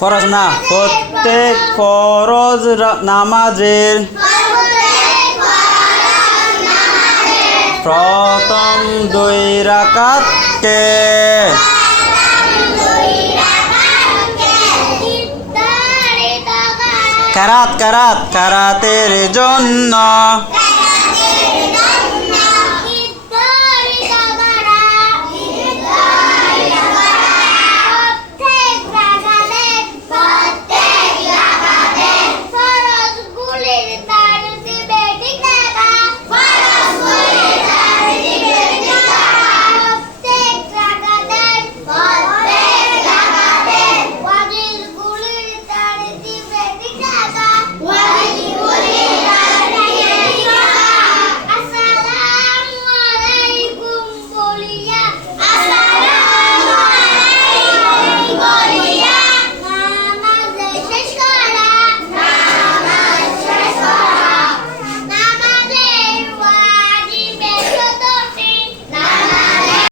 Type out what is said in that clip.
ফরজ না? প্রত্যেক ফরজ নামাজের প্রথম দুই রাকাতকে কারাত কারাত কারাতের জন্য